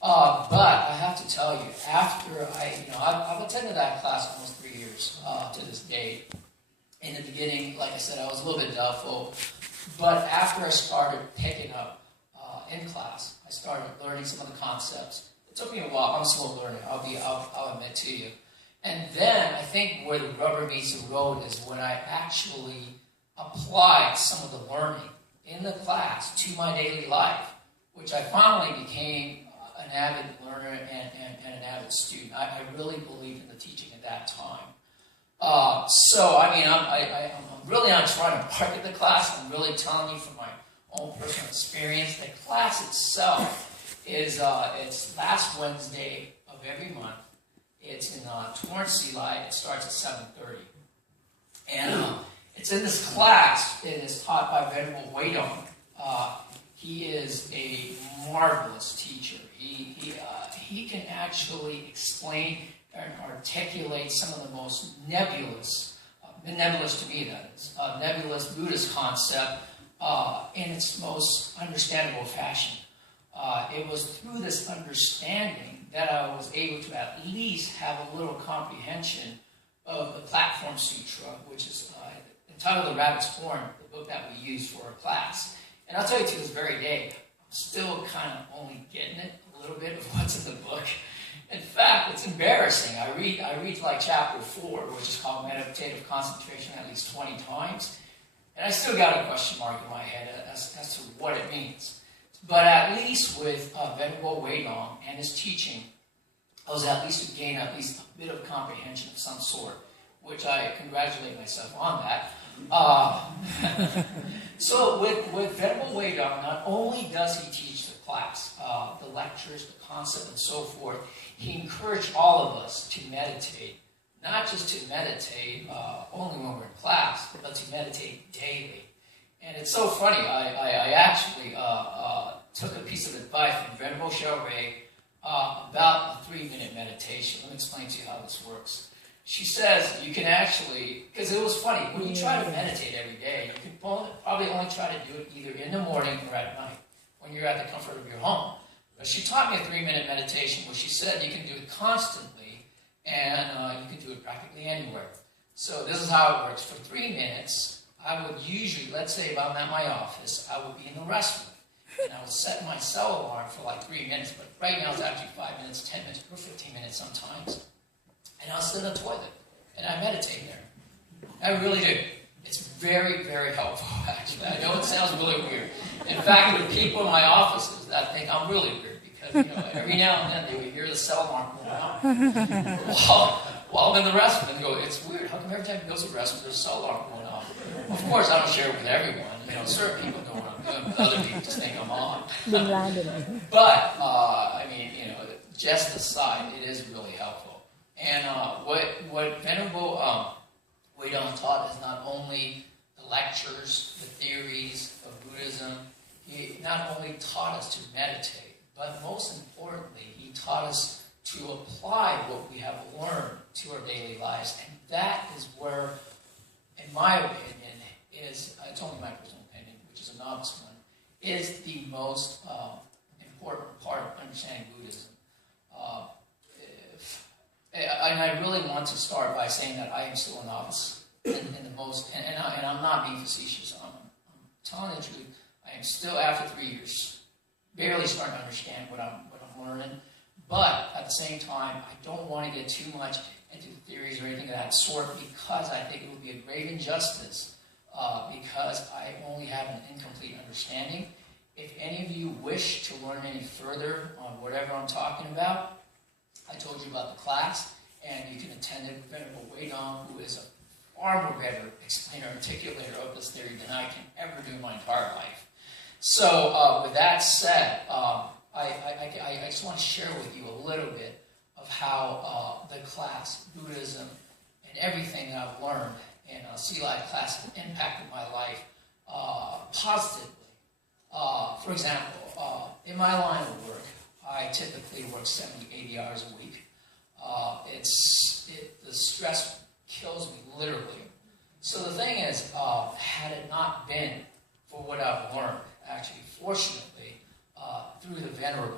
But I have to tell you, after I've attended that class almost 3 years to this day. In the beginning, like I said, I was a little bit doubtful. But after I started picking up in class, I started learning some of the concepts. It took me a while. I'm a slow learner. I'll admit to you. And then I think where the rubber meets the road is when I actually applied some of the learning in the class to my daily life, which I finally became an avid learner and an avid student. I really believed in the teaching at that time. So, I mean, I'm really not trying to market the class. I'm really telling you from my own personal experience. The class itself is it's last Wednesday of every month. It's in Torrance, Sea Light. It starts at 7:30. And it's in this class. It is taught by Venerable Weidong. He is a marvelous teacher. He can actually explain and articulate some of the most nebulous to me that is, nebulous Buddhist concept in its most understandable fashion. It was through this understanding that I was able to at least have a little comprehension of the Platform Sutra, which is entitled The Rabbit's Horn, the book that we use for our class. And I'll tell you to this very day, I'm still kind of only getting it, a little bit of what's in the book. In fact, it's embarrassing. I read like chapter 4, which is called Meditative Concentration, at least 20 times. And I still got a question mark in my head as to what it means. But at least with Venerable Weidong and his teaching, I was at least to gain at least a bit of comprehension of some sort, which I congratulate myself on that. So with Venerable Weidong, not only does he teach the class, the lectures, the concept, and so forth, he encouraged all of us to meditate, not just to meditate only when we're in class, but to meditate daily. And it's so funny, I actually took a piece of advice from Venerable Xiaowei about a 3-minute meditation. Let me explain to you how this works. She says you can actually, because it was funny, when you try to meditate every day, you can probably only try to do it either in the morning or at night, when you're at the comfort of your home. But she taught me a 3-minute meditation where she said you can do it constantly and you can do it practically anywhere. So this is how it works. For 3 minutes, I would usually, let's say if I'm at my office, I would be in the restroom. And I would set my cell alarm for like 3 minutes, but right now it's actually 5 minutes, 10 minutes, or 15 minutes sometimes. And I'll sit in the toilet and I meditate there. I really do. It's very, very helpful, actually. I know it sounds really weird. In fact, there are people in my offices that think I'm really weird because, every now and then they would hear the cell alarm going off while I'm in the restroom and go, it's weird. How come every time he goes to the restroom there's a cell alarm going off? Of course, I don't share it with everyone. Certain people know what I'm doing, but other people just think I'm on. But, I mean, just aside, it is really helpful. And what Venerable Weidong taught is not only the lectures, the theories of Buddhism. He not only taught us to meditate, but most importantly, he taught us to apply what we have learned to our daily lives. And that is where, in my opinion, it's only my personal opinion, which is a novice one, is the most important part of understanding Buddhism. And I really want to start by saying that I am still a novice in the most, and I'm not being facetious. I'm telling the truth. I am still, after 3 years, barely starting to understand what I'm learning. But at the same time, I don't want to get too much into theories or anything of that sort because I think it would be a grave injustice because I only have an incomplete understanding. If any of you wish to learn any further on whatever I'm talking about, I told you about the class, and you can attend it with Venerable Weidong, who is a far more better explainer, articulator of this theory than I can ever do in my entire life. So, with that said, I just want to share with you a little bit of how the class, Buddhism, and everything that I've learned in a Sea Life class has impacted my life positively. For example, in my line of work, I typically work 70, 80 hours a week. The stress kills me, literally. So the thing is, had it not been for what I've learned, actually, fortunately, through the Venerable